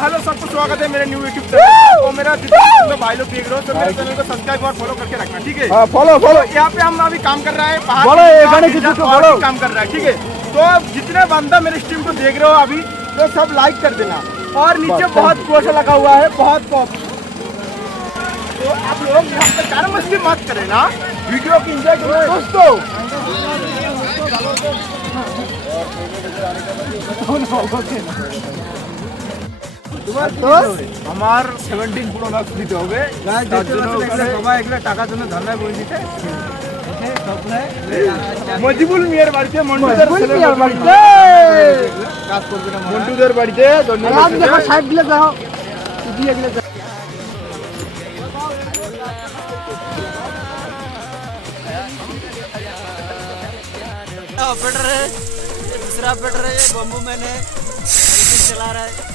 Hello सबको स्वागत है मेरे न्यू यूट्यूब चैनल और मेरा जितने भाई लोग देख रहे हो तो मेरे चैनल को सब्सक्राइब और फॉलो करके रखना, ठीक है। Follow follow. यहाँ पे हम अभी काम कर रहा है काम कर रहा है, ठीक है। तो जितने बंदा मेरे स्ट्रीम को देख रहे हो अभी तो सब लाइक कर देना और नीचे बहुत पोस्टर लगा हुआ है, बहुत पॉप। तो आप लोग यहाँ पे कार मस्ती मत करें ना, वीडियो की एंजॉय करो दोस्तों। আমার 17 পুরো লাক্স দিতে হবে, তার জন্য সবাই এগুলো টাকার জন্য ধান্দা করে দিতে। মজিবুল মিয়ার বাড়িতে মন্টুদের বাড়িতে কাজ করবে না, মন্টুদের বাড়িতে ধন্যবাদ। দেখো সাইড গুলো দেখো দিয়ে গেলে ऑपरेटर है, दूसरा ऑपरेटर है, ये बम्बू मैन है, चला रहा है।